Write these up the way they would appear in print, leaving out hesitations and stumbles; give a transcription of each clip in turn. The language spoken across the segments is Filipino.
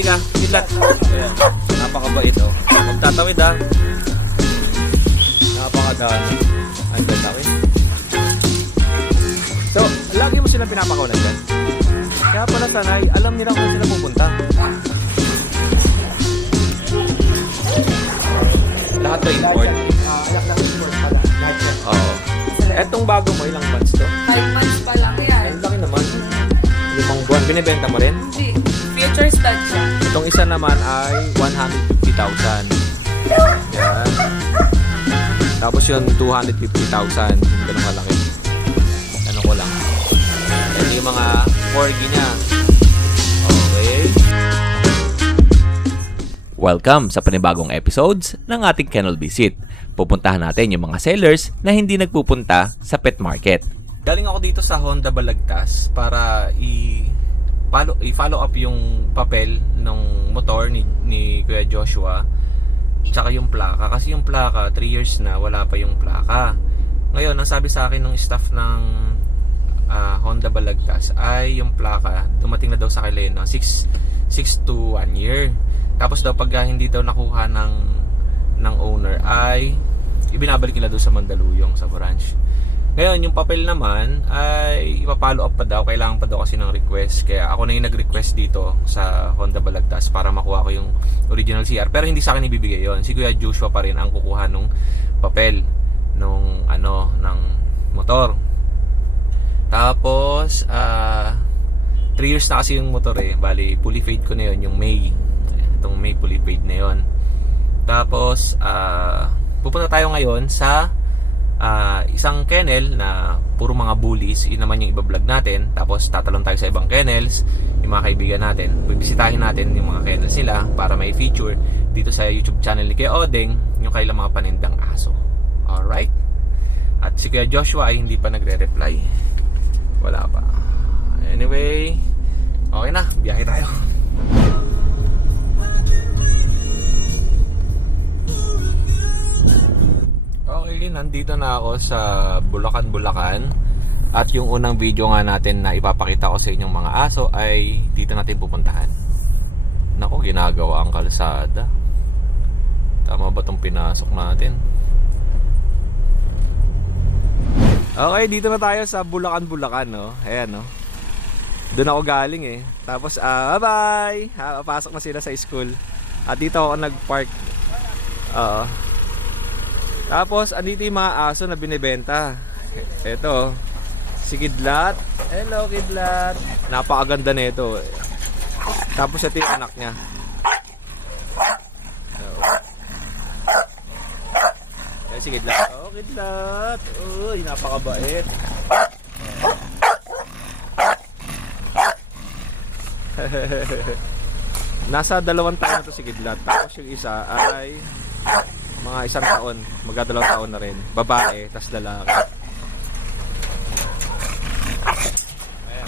Halika, kidlat. Ayan, napakabait oh. Magtatawid ah. Napakagano. Ang lalaki. So, lagi mo silang pinapakawalan dyan. Kaya pala sanay, alam nila kung sila pupunta. Lahat to import. Oo. Etong bago mo, ilang months to? 5 months pa lang yan. Ang laki naman. 5 buwan. Binibenta mo rin? Hindi. Future stud siya. Itong isa naman ay 150,000. Yan. Tapos yun, 250,000. Yung ganun malaki. Ano ko lang. Yan yung mga corgi niya. Okay. Welcome sa panibagong episodes ng ating Kennel Visit. Pupuntahan natin yung mga sellers na hindi nagpupunta sa pet market. Galing ako dito sa Honda Balagtas para i-follow up yung papel ng motor ni Kuya Joshua tsaka yung plaka. Kasi yung plaka, 3 years na wala pa yung plaka. Ngayon, ang sabi sa akin ng staff ng Honda Balagtas ay yung plaka dumating na daw sa Kileno 6 to 1 year. Tapos daw pag hindi daw nakuha ng owner ay ibinabalik nila doon sa Mandaluyong sa branch. Ngayon yung papel naman ay ipa-follow up pa daw, kailangan pa daw kasi ng request. Kaya ako na yung nag-request dito sa Honda Balagtas para makuha ko yung original CR. Pero hindi sa akin ibibigay yon. Si Kuya Joshua pa rin ang kukuha nung papel ng motor. Tapos 3 years na kasi yung motor eh. Bali fully paid ko na yon yung May. Itong May fully paid na yon. Tapos pupunta tayo ngayon sa isang kennel na puro mga bullies. Yun naman yung iba-vlog natin. Tapos tatalon tayo sa ibang kennels, yung mga kaibigan natin. Bibisitahin natin yung mga kennels nila para may feature dito sa YouTube channel ni Kuya Odeng yung kailang mga panindang aso. Alright. At si Kuya Joshua ay hindi pa nagre-reply. Wala pa. Anyway, okay na, biyahe tayo. Okay, nandito na ako sa Bulacan. At yung unang video nga natin na ipapakita ko sa inyong mga aso ay dito natin pupuntahan. Naku, ginagawa ang kalsada. Tama ba itong pinasok natin? Okay, dito na tayo sa Bulacan, no? Ayan, no? Doon ako galing eh. Tapos, bye-bye! Pasok na sila sa school. At dito ako nag-park. Tapos, andito yung mga aso na binibenta. Ito, si Kidlat. Hello, Kidlat. Napakaganda nito. Tapos, ito yung anak niya. Si Kidlat. Oh, Kidlat. Uy, napakabait. Nasa 2 taon na to si Kidlat. Tapos yung isa ay mga 1 taon. Magka 2 taon na rin. Babae, tas lalaki. Ayan.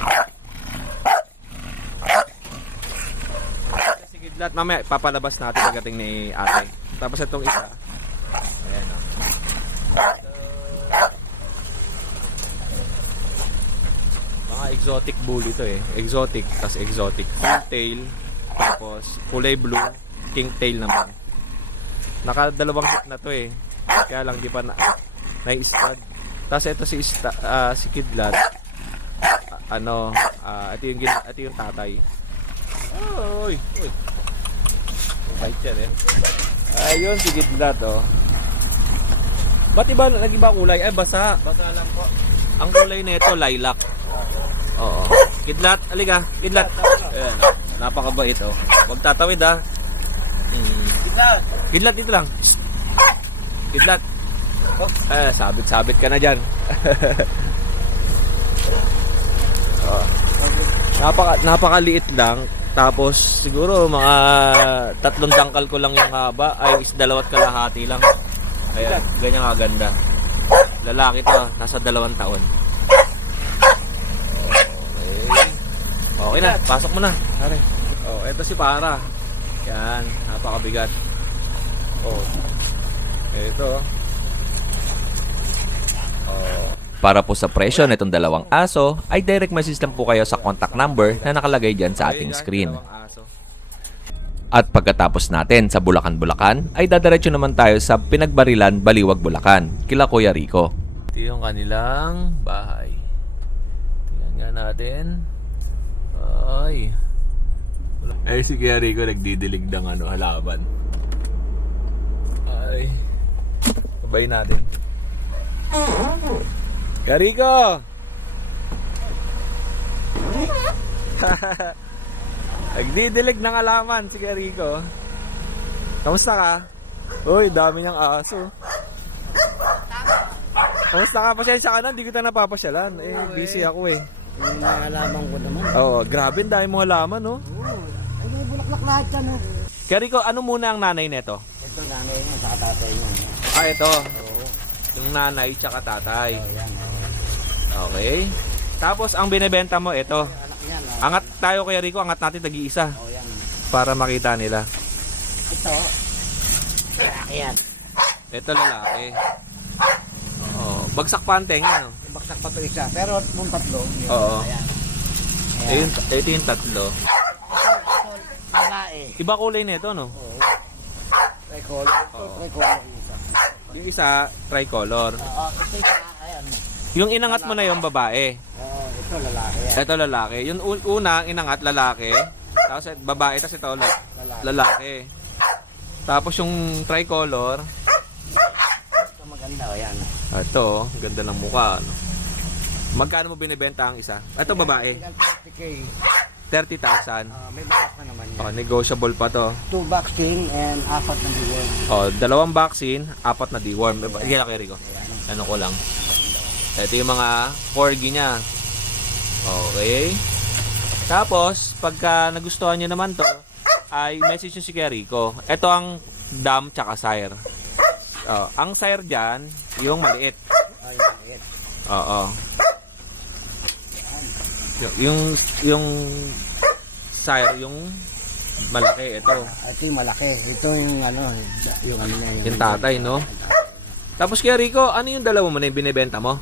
Si Kidlat, mamaya papalabas natin pagdating ni ate. Tapos itong isa. Ayan o. Mga exotic bully to eh. Exotic, tas exotic. Full tail. Tapos kulay blue. King tail naman. Naka-2 hit na to eh. Kaya lang di pa na-stud. Tapos ito si Kidlat. Ito yung tatay. Oy. Fight yan eh. Ayun si Kidlat oh. Ba't nag-iba kulay? Ay basa. Basa lang po. Ang kulay nito lilac. Oo. Kidlat, aliga. Kidlat. Ayan, napakabait oh. Huwag tatawid ah. Kidlat dito lang. Kidlat. Sabit ka na dyan. Napakaliit lang. Tapos siguro mga 3 dangkal ko lang yung haba. Ay 2 at kalahati lang. Ayan, ganyan kaganda. Lalaki to, nasa 2 taon. Okay na, pasok mo na. Pare. Oh, eto si Para. Yan, napakabigat. Oh. Ito. Oh. Para po sa presyo nitong 2 aso, ay direct message lang po kayo sa contact number na nakalagay dyan sa ating screen. At pagkatapos natin sa Bulacan, ay dadiretso naman tayo sa Pinagbarilan, Baliwag, Bulacan, kila Kuya Rico. Ito yung kanilang bahay. Tingnan nga natin. Ay. Si Kuya Rico nagdidilig ng halaman. Ay. Sabay natin. Kuya Rico! Nagdidilig ng alaman si Kuya Rico. Kamusta ka? Uy, dami niyang aso. Kamusta ka? Pasensya ka na, hindi kita napapasyalan. Busy ako eh. Yung mga halaman ko naman. Oo, grabe, dami mong halaman, no? Oo. Ay, may bulaklak lahat yan, oh. Kuya Rico, ano muna ang nanay neto? Ito, nanay niya, saka tatay niya. Ito. Oo. Yung nanay tsaka tatay. Oh, yan, oh. Okay. Tapos, ang binibenta mo, ito. Anak yan, oh. Angat tayo, Kuya Rico, angat natin tag-iisa. Oh, yan. Para makita nila. Ito. Yan. Ito lalaki. Oh, bagsak panteng, ano? Baksak pa ito isa. Pero yung tatlo. Yun. Oo. Ayan. Ito yung tatlo. Ito, babae. Iba kulay nito, no? Oo. Tricolor. Ito, Oo. tricolor yung isa. Yung isa, tricolor. Oo, ito isa. Ayan. Yung inangat mo na yung babae. Oo, ito lalaki. Yan. Ito lalaki. Yung una, inangat, lalaki. Tapos babae, tapos ito lalaki. Tapos yung tricolor, Ito maganda, oh, yan. ito, ganda ng mukha. Ano? Magkano mo binibenta ang isa? Ito babae, 30K. 30,000. May bawas na naman yan. Oh, negotiable pa to. 2 vaccine and 4 na diwan. Oh, 2 vaccine, 4 na deworm. Kaya kay Rico. Ano ko lang. Ito yung mga corgi niya. Okay. Tapos, pagka nagustuhan niyo naman to, ay message nyo si Kuya Rico. Ito ang dam tsaka sire. Oh, ang sire dyan, yung maliit. Ay, maliit. Oo. Yung sire, yung malaki, ito. Ito yung malaki. Ito yung yung ano na yun. Yung tatay, no? Tapos Kuya Rico, ano yung dalawa mo na yung binibenta mo?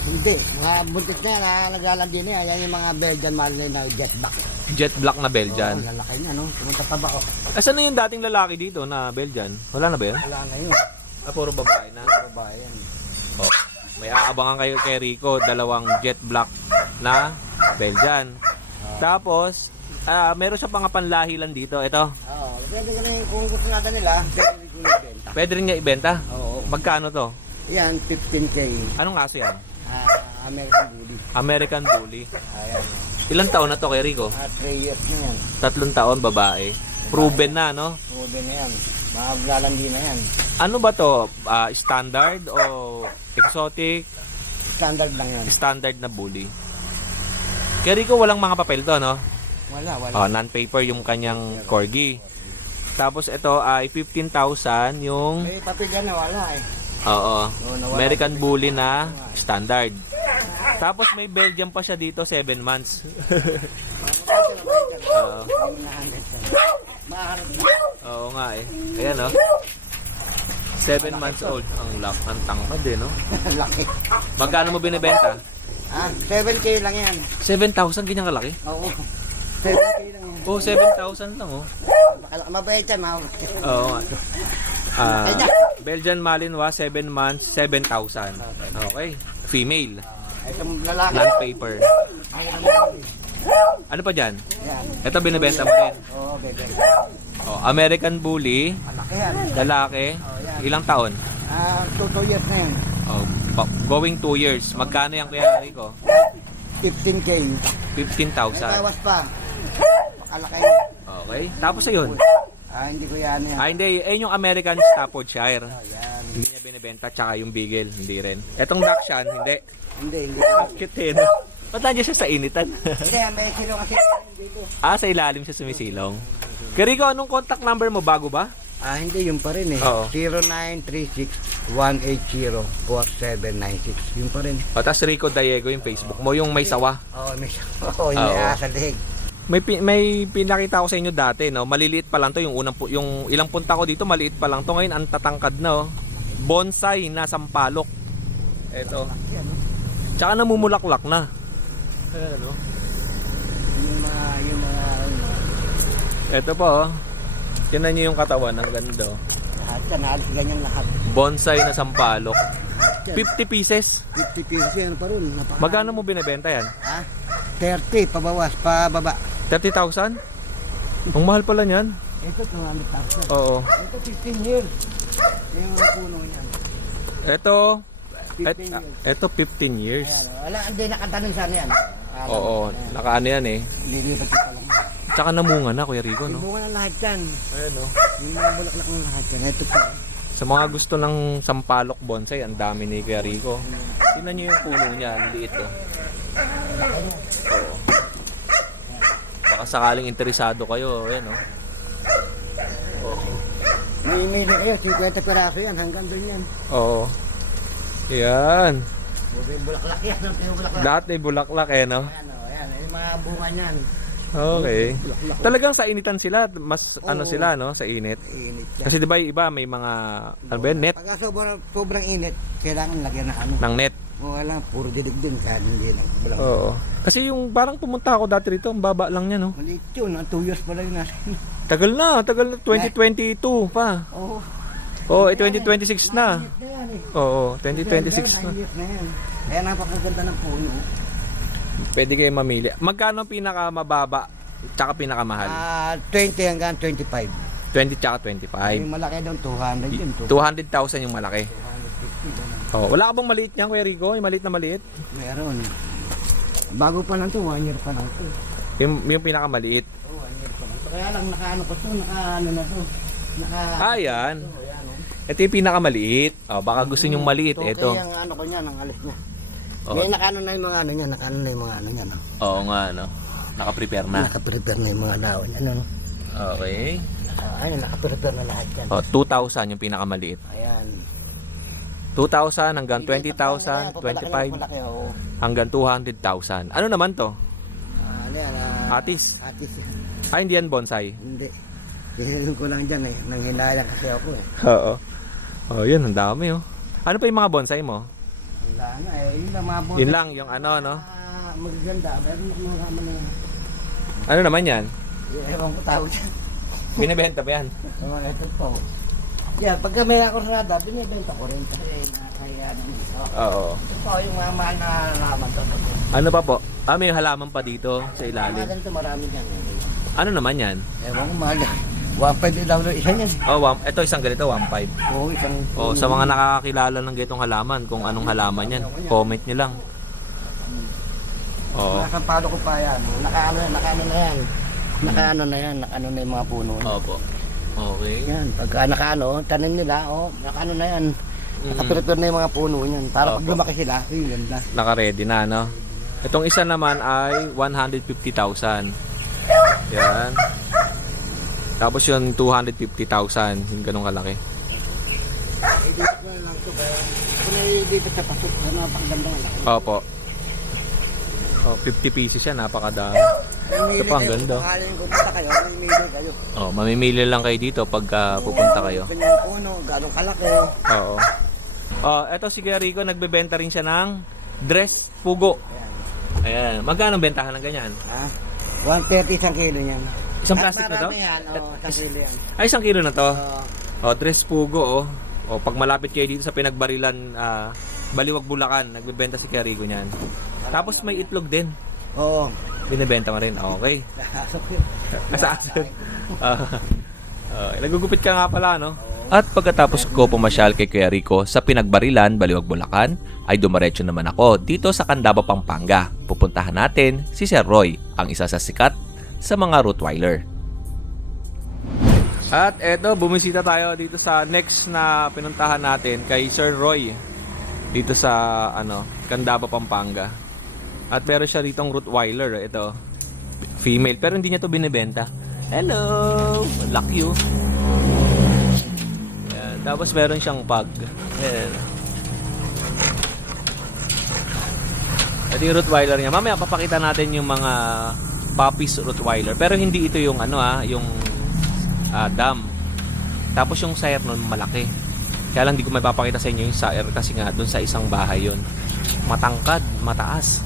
Hindi. Mga buntit na yan, naglalandi na yan. Yan yung mga Belgian Malinois na jet back. Jet black na Belgian. Oh, lalaki niya, no? Pumunta pa ba? Oh. Asan na yung dating lalaki dito na Belgian? Wala na ba yun? Wala na yun. Puro babae na. Babae yan. Oh, may aabangan kayo kay Rico, 2 jet black na Belgian. Tapos, meron siya pang panlahi lang dito. Ito, Oo. Pwede ka na yung kung gusto natin nila, pwede ko ibenta. pwede rin niya ibenta. Oo. Magkano to? Yan, 15K. Anong aso yan? American Bully. American Bully. Ayan. Ilang taon na to kay Rico? 3 years na yan. 3 taon, babae. Proven na, no? Proven na yan. Maglalandi na yan. Ano ba to? Standard o exotic? Standard lang yan. Standard na bully. Kay Rico, walang mga papel to, no? Wala. Non-paper yung kanyang corgi. Tapos ito ay 15,000 yung May papel yan na wala eh. oo, nawala. American Bully na standard. Tapos may Belgian pa siya dito, 7 months. Oo. Maharap na. Oo nga eh. Ayan, no? 7 months old. Ang tangkad eh, no? Laki. Magkano mo binibenta? 7K lang yan. 7,000, ganyan kalaki? Oo. 7K lang yan. Oh, 7,000 lang, oh. Mabait yan, Oo nga. Belgian Malinois, 7 months, 7,000. Okay. Female. Itong lalaki. Non-paper. Ano pa dyan? Yan. Ito binibenta mo rin. Oo, bebe. Oh, American Bully, Malaki yan. lalaki, ilang taon? 2 years na yan. Oh, going 2 years. Magkano yan, Kuya Rico? 15K. 15,000. May bawas pa. Makalaki. Okay. Tapos ayun. Hindi ko yan yan. Hindi. Ayun yung American Staffordshire. Yan. Hindi niya binibenta. Tsaka yung Beagle. Hindi rin. Etong Dachshund, hindi. Hindi. Ang cute eh, no? Ba't nandiyan siya sa initan? Hindi, may silo kasi dito. Sa ilalim siya sumisilong. Kuya Rico, anong contact number mo? Bago ba? Hindi, yun pa rin eh. Oo. 0936-180-4796. Yun pa rin. O, tas Rico Diego yung Facebook mo. Yung may sawa. Oo, may sa lihig. May pinakita ko sa inyo dati, no. Maliliit pa lang to yung yung ilang punta ko dito, maliit pa lang to. Ngayon ang tatangkad na, oh. Bonsai na sampalok. Eto. Tsaka namumulaklak na. Ayan, no. Yung mga Ito po, oh. Tingnan niyo yung katawan, ang ganda oh. Lahat yan, halos ganyan lahat. Bonsai na sampalok. 50 pieces. 50 pesos yan pa ron. Magkano mo binebenta yan? Ha? 30, pabawas, pababa. 30,000? Ang mahal pala niyan. Ito, 200,000. Oo. Ito, 15 years. Yung mga puno yan. Ito, 15 years. ito 15 years. Ayan, wala, hindi nakatanong sana yan. Oo, nakaano yan eh. Lilipat ko pa lang. Tsaka namunga na, Kuya Rico, no? Bunga ng lahat yan. Ayan, no? Yung mga bulaklak ng lahat yan. Ito po. Sa mga gusto ng sampalok bonsai, ang dami ni Kuya Rico. Tingnan niyo yung puno niya, ang liit, oh. Oo. Baka sakaling interesado kayo, ayan, no? May mili kayo, 50 peraso yan. Hanggang doon yan. Oo. Ayan. Yung bulaklak yan. Yung bulaklak. Lahat may bulaklak, eh, no? Ayan, ayan. Yung mga bunga niyan. Okay. Bulaklak. Talagang sa initan sila, mas ano Oo. sila, no? Sa init. Init yan. Kasi di ba yung iba may mga, ano ba yun, net? Pagka sobrang init, kailangan lagyan ng ano. Ng net. O wala, puro dilig dun. Kaya hindi na. Oo. Kasi yung parang pumunta ako dati rito, ang baba lang niya, no? Maliit yun. 2 years pa lang yun natin. Tagal na. 2022 pa. Oo. Oo, 2026 na. Init na yan eh. Oo, 2026 na. Init na yan. Kaya napakaganda ng puno. Pwede kayo mamili. Magkano ang pinakamababa tsaka pinakamahal? 20 hanggang 25. 20 tsaka 25. Yung malaki doon, 200 yun. 200,000 yung malaki. 250 doon. Oh, wala ka bang maliit niyan, Kuya Rico? Yung maliit na maliit? Meron. Bago pa lang to, 1 year pa lang to. Yung pinakamaliit. Oo, 1 year pa lang to. Kaya lang nakaano ko to, nakaano na to. Ayan. Oh, ayan, oh. Ito yung pinakamaliit. Oh, baka gusto nyong maliit. Okay, Ito. yung ano ko niya, ang alis niya. Oo. May nakaano na yung mga ano niya, nakaano na yung mga ano niya. No? Oo nga, no? Naka-prepare na. Nakaprepare na yung mga daon. Ano? No? Okay. Ayun, nakaprepare na lahat yan. Oh, 2,000 yung pinakamaliit. Ayan. 2,000 hanggang 20,000, 25 hanggang 200,000. Ano naman to? Ano yan? Atis. Atis. Ay, hindi yan bonsai. Hindi. Hinilin ko lang dyan eh. Nang hinayang kasi ako eh. Oo. Oh, yun, ang dami oh. Ano pa yung mga bonsai mo? Wala na eh. Yun lang mga Yun lang, yung ano, no? magaganda. Meron mo mga naman na yan. Ano naman yan? Ewan ko tawag dyan. Binibenta ba yan? Ito po. Yan, pagka may ako sarada, binibenta ko rin. Kasi kaya Oo. ito po yung mga mahal na halaman to. Ano pa po? Ah, may halaman pa dito sa Mga ilalim. ganito marami dyan. Ano naman yan? Ewan ko mahal. 1.5 daw na isa yan. Oh, ito isang ganito, 1.5. Oo, isang... Oh, sa mga nakakakilala ng ganitong halaman, kung anong halaman yan, comment nyo lang. Oo. Nakasampado ko pa yan. Nakaano na yan. Nakaano na yan. Nakaano na yung mga puno. Opo. Okay. Yan, pagka nakaano, tanim nila, nakaano na yan. Nakaprepare na yung mga puno yan. Para pag Opo. lumaki sila, ganda. Naka-ready na, no? Itong isa naman ay 150,000. Yan. Tapos yung 250,000, yung ganong kalaki. Idipit mo lang ito. Kung naidipit sa pasok, napakaganda nga lang. Opo. Oh, 50 pieces yan, napakadami. Ito pa, ang ganda. Kung pupunta kayo, mamimili kayo. Oh, mamimili lang kayo dito pagka pupunta kayo. Kanyang puno, gano'ng kalaki. Oo. Oh, eto si Kuya Rico, nagbebenta rin siya ng dress pugo. Ayan. Magkano ang bentahan ng ganyan? Ha? 130 isang kilo yan. Isang plastic na to? Marami yan, isang kilo yan. Ay, 1 kilo na to. Oo. Oh, dress pugo, oh. Oh, pag malapit kayo dito sa Pinagbarilan, Baliwag, Bulacan, nagbebenta si Kuya Rico niyan. Tapos may itlog din. Oo. Binebenta mo rin. Okay. Asaasan. Nagugupit ka nga pala, no? At pagkatapos ko pumasyal kay Kuya Rico sa Pinagbarilan, Baliwag, Bulacan, ay dumiretso naman ako dito sa Candaba, Pampanga. Pupuntahan natin si Sir Roy, ang isa sa sikat sa mga Rottweiler. At eto, bumisita tayo dito sa next na pinuntahan natin kay Sir Roy dito sa Candaba, Pampanga. At meron siya ditong Rottweiler, ito. Female, pero hindi niya to binibenta. Hello! Lucky you. Yan. Tapos meron siyang pug. Yan. Ito yung Rottweiler niya. Mamaya papakita natin yung mga puppies Rottweiler. Pero hindi ito yung yung dam. Tapos yung sire nun malaki. Kaya lang hindi ko may papakita sa inyo yung sire kasi nga dun sa isang bahay yun. Matangkad, mataas.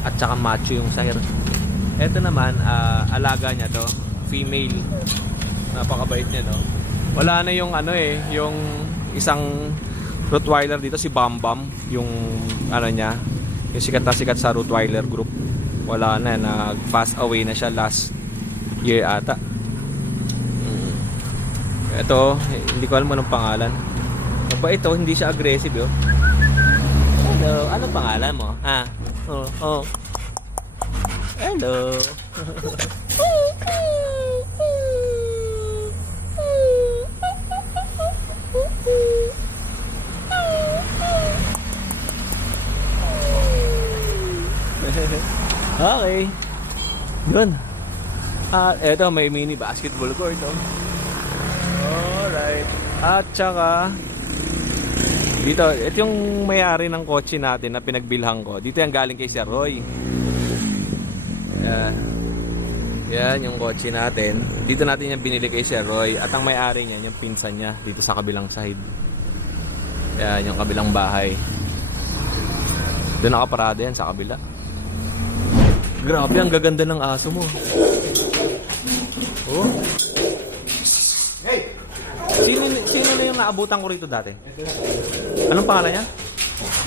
At saka macho yung sire. Ito naman, alaga niya to, female. Napakabait niya, no? Wala na yung ano eh, yung isang Rottweiler dito, si Bam Bam, yung ano niya, yung sikat na sikat sa Rottweiler group. Wala na, nag-pass away na siya last year ata. Ito, hindi ko alam anong pangalan. Mabait ito, hindi siya aggressive, yo. Hello, anong pangalan mo? Ha? Oh. Hello. Okay. Yun. Eto, may mini basketball court, oh. Alright. At saka dito, ito yung may-ari ng kotse natin na pinagbilhan ko. Dito yung galing kay Sir Roy. Yan yung kotse natin. Dito natin yung binili kay Sir Roy. At ang may-ari niya, yung pinsan niya, dito sa kabilang side. Yan, yung kabilang bahay. Doon nakaparada yan sa kabila. Grabe, ang gaganda ng aso mo. Oh. Hey! Sino na yung naabutan ko rito dati? Anong pangalan niya?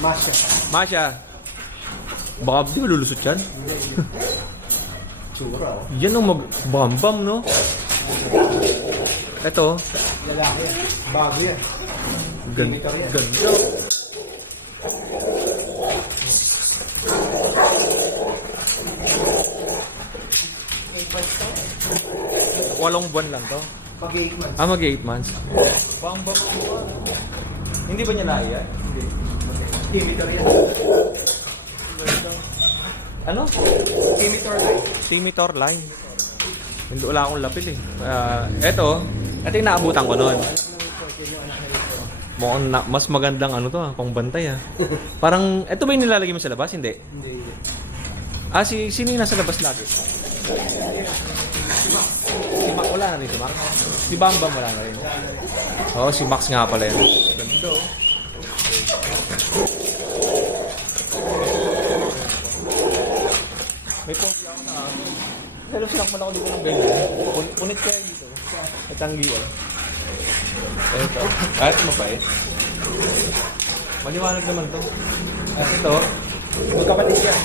Masya. Masya. Baka di ba lulusot yan? Tsura, oh. Yan ang mag-bam-bam, no? Ito. Lalaki. Bago yan. Ganda. Ganda. Walong buwan lang to. Pag 8 months. Mag 8 months. Bam-bam. Hindi ba niya naiya? Hindi. Timitor yan. Ano? Timitor line. Timitor line. Hindi wala akong lapil eh. Ito yung naabutan ko noon. Mukhang mas magandang ano to, pangbantay ah. Parang, ito ba yung nilalagay mo sa labas? Hindi. Hindi. Sino yung nasa labas lagi? Si Max, wala na rin si Max. Si Bam Bam wala na rin. Oo, si Max nga pala yun. Ganda oh. May pogi ako na ako. Pero sinakman ako dito ng ganyan. Punit kaya dito. Matanggi oh. Ito. At mapait. Maliwanag naman to. At ito. Magkapatid yan.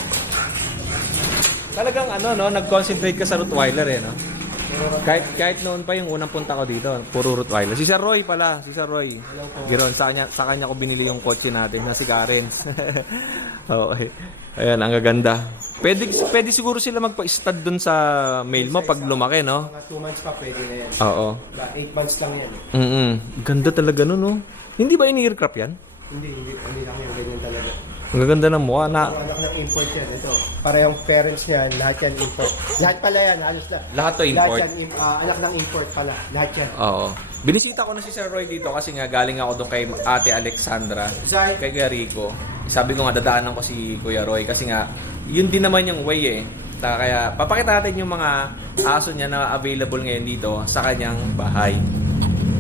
Talagang ano no, nag-concentrate ka sa Rottweiler eh no. Kahit noon pa yung unang punta ko dito, puro Rottweiler. Si Sir Roy pala, si Sir Roy. Giron, sa kanya ko binili yung kotse natin na si Karen's. Okay. Ayan, ang gaganda. Pwede siguro sila magpa-stud dun sa mail mo pag lumaki, no? Mga 2 months pa pwede na yan. Oo. 8 months lang yan. Ganda talaga no, no? Hindi ba ini-aircraft yan? Hindi lang yan. Ganyan talaga. Ang gaganda ng mukha na. Anak ng import yan. Ito. Para yung parents niyan, lahat yan import. Lahat pala yan. Halos na. Lahat to import? Lahat yan, anak ng import pala. Lahat yan. Oo. Binisita ko na si Sir Roy dito kasi nga galing ako doon kay Ate Alexandra, kay Kuya Rico. Sabi ko nga dadaanan ko si Kuya Roy kasi nga yun din naman yung way eh. Kaya papakita natin yung mga aso niya na available ngayon dito sa kanyang bahay.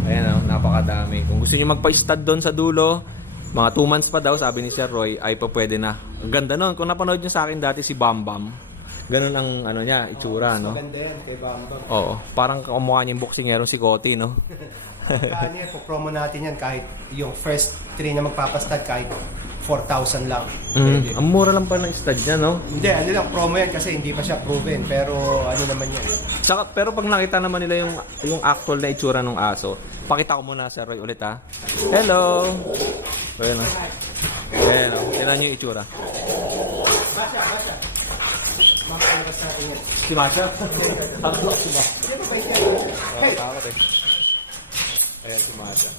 Ayan o, napakadami. Kung gusto niyo magpa-stud doon sa dulo, mga 2 months pa daw sabi ni Sir Roy ay pa pwede na. Ang ganda nun. Kung napanood niyo sa akin dati si Bam Bam, ganun ang ano niya, itsura, no? Maganda yan kay Bambam. Oo, parang kumukha niya yung boksingero si Coti, no? Kano yan, promo natin yan kahit yung first 3 na magpapastad kahit 4,000 lang. Pwede. Ang mura lang pa ng stud niya, no? Hindi, ano lang, promo yan kasi hindi pa siya proven. Pero ano naman yan. Tsaka, pero pag nakita naman nila yung actual na itsura ng aso, pakita ko muna Sir Roy ulit ha. Hello! Ayan o. Ayan o. Tignan niyo yung itsura. Basha. Makakalakas natin yan. Si Masha? Takot si Masha. Hey! Takot eh. Ayan si Masha.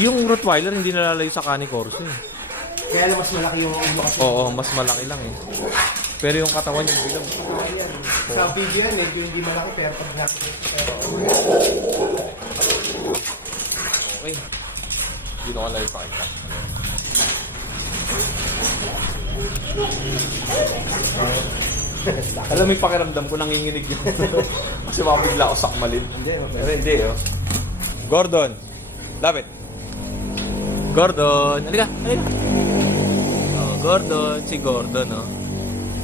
Yung Rottweiler hindi nalalayo sa Cane Corso eh. Kaya lang mas malaki yung ulo kasi. Oo, mas malaki lang eh. Pero yung katawan yung bilang. Sa video yan, medyo hindi malaki pero pag nakita. Okay. Dito ko lang ipakita. Alam mo yung pakiramdam ko nanginginig yun. Kasi mabigla ako sakmalin. Pero hindi oh. Gordon. Lapit. Gordon. Halika. Oh, Gordon. Si Gordon oh.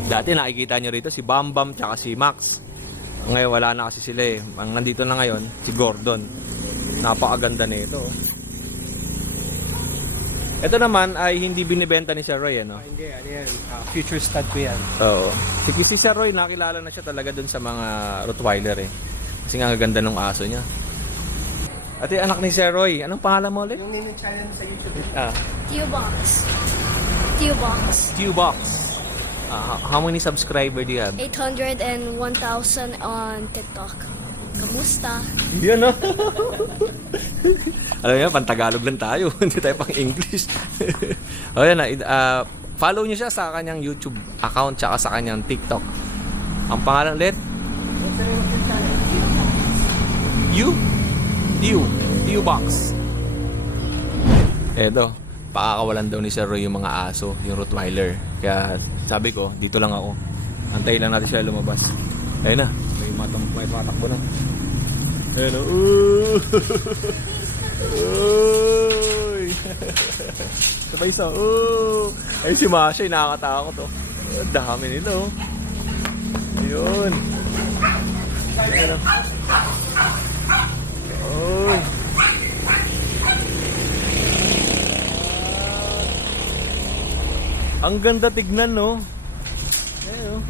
Dati nakikita nyo rito si Bam Bam tsaka si Max. Ngayon wala na kasi sila eh. Ang nandito na ngayon, si Gordon. Napakaganda nito. Ito naman ay hindi binibenta ni Sir Roy, ano? Hindi, ano yan. Future stud ko yan. Oo. Si Sir Roy, nakilala na siya talaga dun sa mga Rottweiler eh. Kasi nga ganda ng aso niya. At yung anak ni Sir Roy, anong pangalan mo ulit? Yung name ng channel sa YouTube. Q-Box. Q-Box. Q-Box. How many subscriber do you have? 800 and 1,000 on TikTok. Kamusta? Yan ah. Alam niyo, pang-Tagalog lang tayo. Hindi tayo pang-English. O yan na. Follow niyo siya sa kanyang YouTube account tsaka sa kanyang TikTok. Ang pangalan ulit? Q-Box. Eto, pakakawalan daw ni Sir Roy yung mga aso, yung Rottweiler. Kaya sabi ko, dito lang ako. Antayin lang natin sila lumabas. Ayun na, may matakbo na. Ayun o. Uy! Sabay isa. Ay si Masha, nakakatakot oh. Ang dami nila oh. Ayun. Ayun oh. Uy! Ang ganda tignan no. Ayun oh.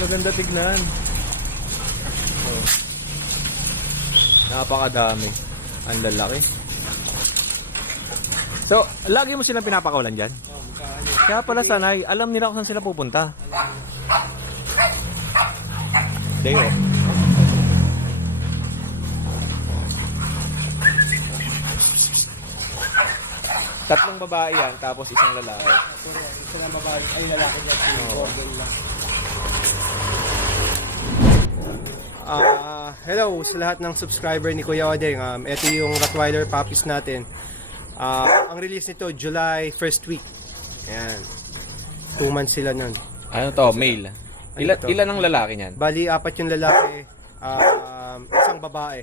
Maganda tignan. Oh. Napakadami. Ang lalaki. So, lagi mo silang pinapakawalan dyan? Kaya pala sanay, alam nila kung saan sila pupunta. Deo. Tatlong babae yan, tapos isang lalaki. Isang babae, ay lalaki na si Gordon lang. Hello sa lahat ng subscriber ni Kuya Odeng. Ito yung Rottweiler puppies natin. Ang release nito, July 1st week. Ayan. 2 months sila nun. Ano to? Male? Ilan ang lalaki niyan? Bali, 4 yung lalaki. Isang babae.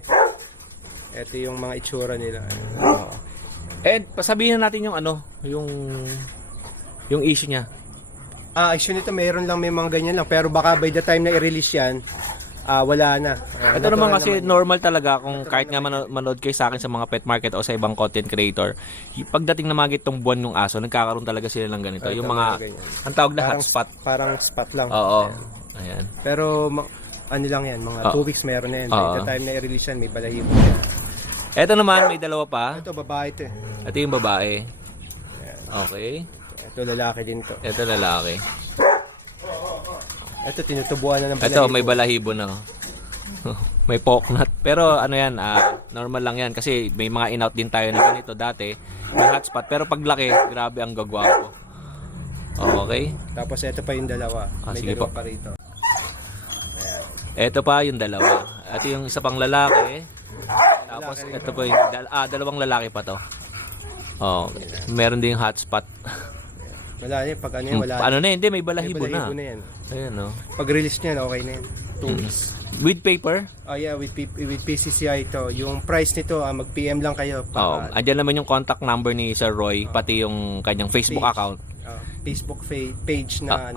Ito yung mga itsura nila. Oo. And pasabihin natin yung ano, yung issue niya. Issue nito, mayroon lang may mga ganyan lang. Pero baka by the time na i-release yan, wala na. Ito naman kasi normal talaga kung kahit nga manood kayo sa akin sa mga pet market o sa ibang content creator, pagdating na mga gitong buwan ng aso, nagkakaroon talaga sila ng ganito. Yung mga, ang tawag na hotspot. Parang spot lang. Oo. Ayan. Pero ano lang yan, mga 2 weeks meron na yan. By the time na i-release yan, may balahibo yan. Ito naman, may dalawa pa. Ito, babae ito eh. Ito yung babae. Okay. Ito, lalaki din to. Ito lalaki. Ito, tinutubuan na ng balahibo. Ito, may balahibo na. May poknat. Pero ano yan, normal lang yan. Kasi may mga in-out din tayo na ganito dati. May hotspot. Pero pag laki, grabe ang gagwapo. Okay. Tapos ito pa yung dalawa. May sige dalawa po. pa rito. Ito pa yung dalawa. Ito yung isa pang lalaki. Tapos ito pa yung dalawang lalaki pa to. Okay. Meron din hotspot. Wala yan. Pag ano yan, wala. Ano na, hindi. May balahibo May balahibo na yan. Ayan, no. Pag release niyan, okay na yan. 2 weeks. With paper? Oh yeah, with PCCI ito. Yung price nito, mag-PM lang kayo. Oo. Andyan naman yung contact number ni Sir Roy, pati yung kanyang Facebook account. Facebook page na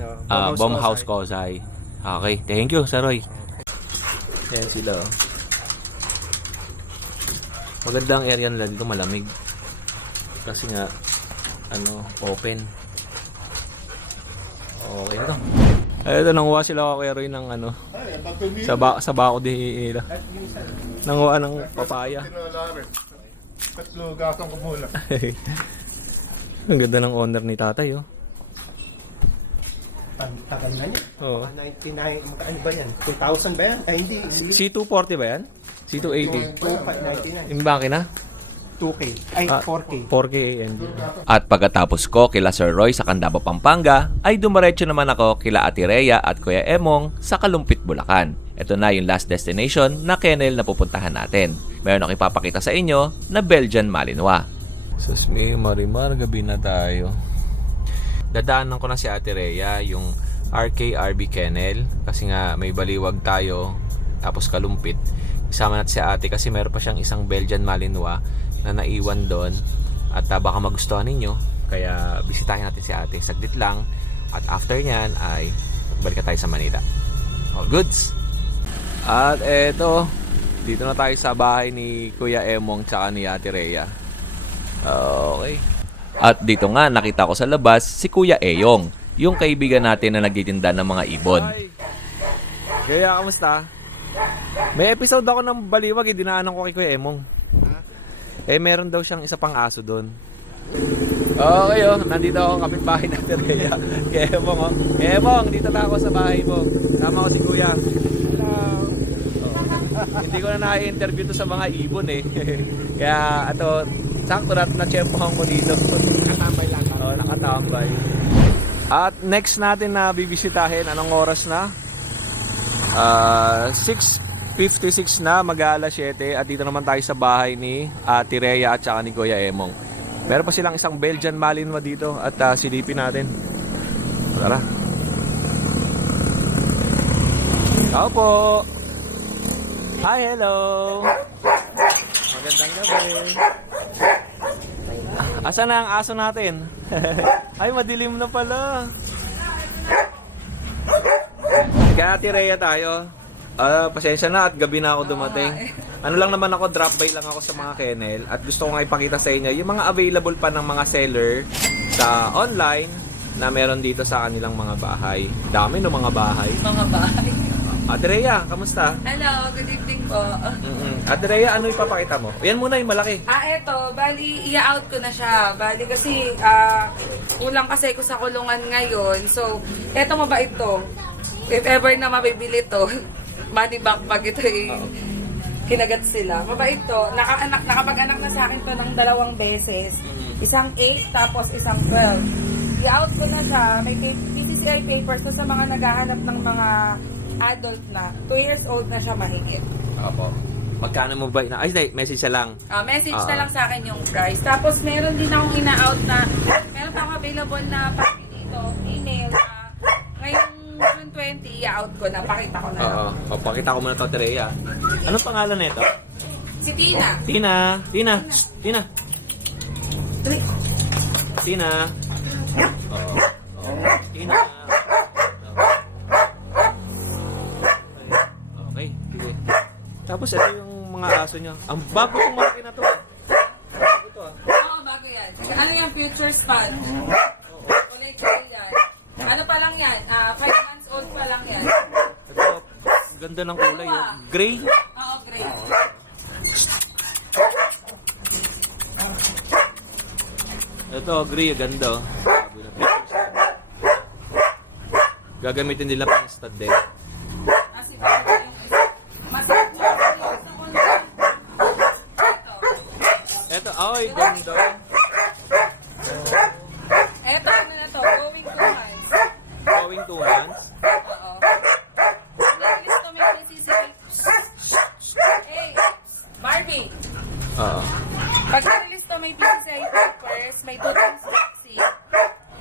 Bomb House Kozai. Okay, thank you, Sir Roy. Yan sila. Maganda ang area nila dito, malamig. Kasi nga, open. Okay na to. Ay, ito, nanguha sila Kuya Roy ng sa bako di ila. Nanguha ng papaya. Tatlo gatong kumula. Ang ganda ng owner ni tatay, oh. Tagal na niya. Oo. 99, ano ba yan? 2,000 ba yan? Ay, hindi. C240 ba yan? C280. 2,599. Yung makina? 2K. Ay, 4K. 4K engine. At pagkatapos ko kila Sir Roy sa Candaba, Pampanga, ay dumiretso naman ako kila Ate Rhea at Kuya Emong sa Kalumpit, Bulacan. Ito na yung last destination na kennel na pupuntahan natin. Meron ako ipapakita sa inyo na Belgian Malinois. Sus me, Marimar, gabi na tayo. Dadaanan ko na si Ate Rhea, yung RKRB Kennel, kasi nga may baliwag tayo, tapos Kalumpit. Isama natin si Ate kasi meron pa siyang isang Belgian Malinois na naiwan doon at baka magustuhan ninyo, kaya bisitahin natin si Ate saglit lang at after nyan ay balik tayo sa Manila. All goods! At eto, dito na tayo sa bahay ni Kuya Emong tsaka ni Ate Rhea. Okay. At dito nga, nakita ko sa labas si Kuya Eyong, yung kaibigan natin na nagtitinda ng mga ibon. Kuya, kamusta? May episode ako ng Baliwag, dinaanan ko kay Kuya Emong. Meron daw siyang isa pang aso doon. Okay, nandito ako kapitbahay natin, Rhea. Kaya Emong, Emong, dito na ako sa bahay mo. Sama ko si Kuya. Hello. Hindi ko na na-interview to sa mga ibon eh. Kaya, ito, sakto na-tsempohan ko dito. Nakatambay lang. Oo, nakatambay. At next natin na bibisitahin, anong oras na? 6:56 na, mag-aalas 7. At dito naman tayo sa bahay ni Ate Rhea at saka ni Kuya Emong. Meron pa silang isang Belgian Malinois dito at silipin natin. Tara. Tao po. Hi, hello. Magandang gabi. Asa na ang aso natin? Ay, madilim na pala. Kaya Ate Rhea tayo. Pasensya na at gabi na ako dumating. Ano lang naman ako, drop by lang ako sa mga kennel at gusto ko nga ipakita sa inyo yung mga available pa ng mga seller sa online na meron dito sa kanilang mga bahay. Dami no mga bahay. Mga bahay. Ate Rhea, kamusta? Hello, good evening po. Ate Rhea, ano ipapakita mo? Yan muna yung malaki. Eto, bali, i-out ko na siya. Bali kasi, kulang kasi ko sa kulungan ngayon. So, eto mabait to. If ever na mabibili to, money back pag ito kinagat sila. Mabait to. Nakapag-anak na sa akin to ng 2 beses. Isang 8, tapos isang 12. I-out ko na siya. May PCCI papers to sa mga naghahanap ng mga adult na. 2 years old na siya mahigit. Opo. Magkano mo ba? Ay, message na lang. Message na lang sa akin yung price. Tapos meron din akong ina-out na, meron pa akong available na puppy dito, female. Ngayong June 20, i-out ko na. Pakita ko na. Oo. Pakita ko muna ito, Ate Rhea. Anong pangalan nito? Si Tina. Tina. Tina. Shh, Tina. Tina. Oo. Tina. Okay. Sige. Tapos ito yung mga aso nyo. Ang bago itong malaki na to. Bago ito Oo, bago yan. Ano yung future span? Kulay gray yan. Ano pa lang yan? 5 months old pa lang yan. Ito, ganda ng kulay. Oh. Gray. Oo, gray. Ito, gray. Ganda. Oh. Gagamitin nila pang stud din. Kasi bago yung isa. Masarap mo. Ito, ay, ganda. Eto, ano na to? Going 2 months. Going 2 months. Oo. Nag-list to may PCCI. Hey, Barbie. Oo. Pag nag-list to may PCCI papers, may 2 times vaccine,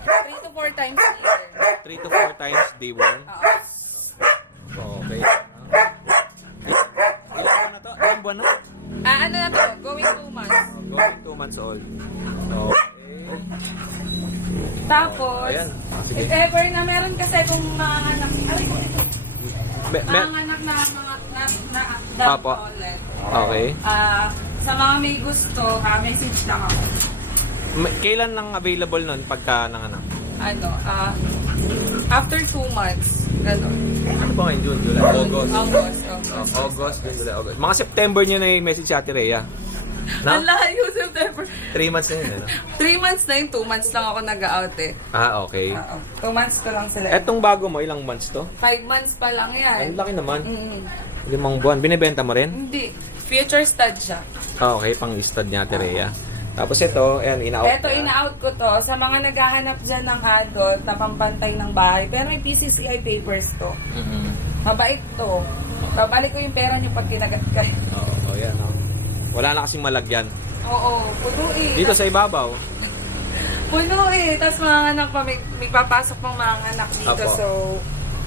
3 to 4 times litter. 3 to 4 times day 1. Oo. Okay. Ilang buwan na to? Ilang buwan na? Ano na to? Going 2 months. Going 2 months old. Okay. Tapos, Ayan. Sige. if ever na meron kasi kung mga anak, mga anak na mga Apo. Okay. Sa mga may gusto, message lang ako. Kailan lang available nun pagka nanganak? After 2 months. Gano'n. Ano ba ngayon? June, July, August. August. June, July, August. Mga September nyo na yung message si Ate Rhea. Ang layo, September. 3 months na yun, ano? 3 months na yun, 2 months lang ako nag-out eh. Okay. 2 months ko lang sila. Etong bago mo, ilang months to? 5 months pa lang yan. Ang laki naman. 5 Mm. buwan. Binibenta mo rin? Hindi. Future stud siya. Okay, pang stud ni Ate Rhea. Tapos ito, ayan, ina-out Ito, ina-out ko to sa mga naghahanap dyan ng adult na pampantay ng bahay. Pero may PCCI papers to. Mabait to. Babalik ko yung pera nyo pag kinagat kayo. Oo, yan. Wala na kasing malagyan. Oo, puno eh. Dito sa ibabaw. Puno eh. Tapos mga anak pa, may papasok pang mga anak dito. Apo. So,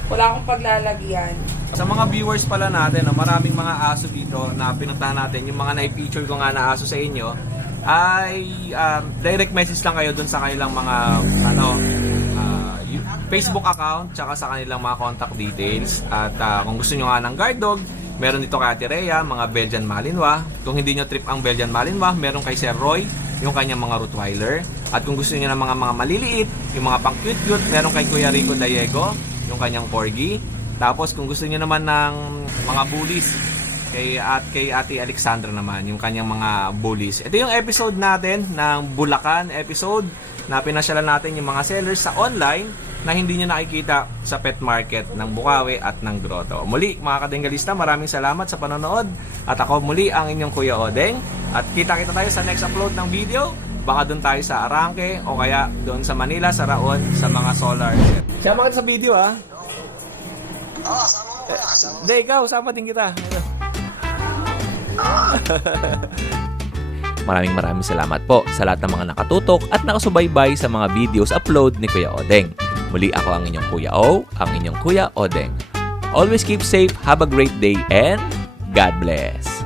wala akong paglalagyan. Sa mga viewers pala natin, maraming mga aso dito na pinuntahan natin. Yung mga na-feature ko nga na aso sa inyo, ay direct message lang kayo dun sa kanilang mga Facebook account tsaka sa kanilang mga contact details. At kung gusto nyo nga ng guard dog, Meron dito kay Ate Rhea, mga Belgian Malinois. Kung hindi nyo trip ang Belgian Malinois, meron kay Sir Roy, yung kanyang mga Rottweiler. At kung gusto niyo ng mga maliliit, yung mga pang cute-cute, meron kay Kuya Rico Diego, yung kanyang Corgi. Tapos kung gusto niyo naman ng mga bullies, kay Ate Alexandra naman, yung kanyang mga bullies. Ito yung episode natin ng Bulacan episode na pinasyalan natin yung mga sellers sa online na hindi nyo nakikita sa pet market ng Bukawi at ng Grotto. Muli, mga kadenggalista, maraming salamat sa panonood. At ako muli ang inyong Kuya Odeng. At kita-kita tayo sa next upload ng video. Baka doon tayo sa Arangke o kaya doon sa Manila, sa Raon, sa mga solar set. Sama ka sa video, ha? Oo, sama mo ka. Hindi, ikaw, sama din kita. Maraming salamat po sa lahat ng mga nakatutok at nakasubaybay sa mga videos upload ni Kuya Odeng. Muli ako ang inyong Kuya O, ang inyong Kuya Odeng. Always keep safe, have a great day, and God bless!